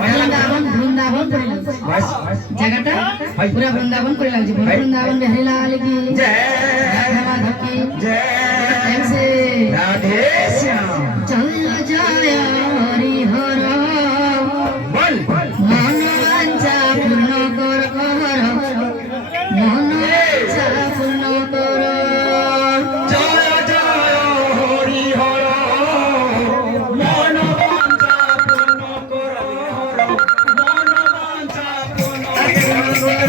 বৃন্দাবন বৃন্দাবন করে লাগছে জায়গাটা পুরো বৃন্দাবন করে লাগছে বৃন্দাবন বিহারী লাল কি জয় রাধা মাধব কি জয় ऐसे राधे श्याम चल जाय हरि हर बोल मन वांछा पूर्ण कर मन वांछा पूर्ण कर जय जय हरि हर मन वांछा पूर्ण कर मन वांछा पूर्ण कर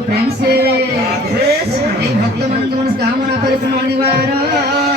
प्रेम से भक्त मन की मनस्कामना परिपूर्ण निवारण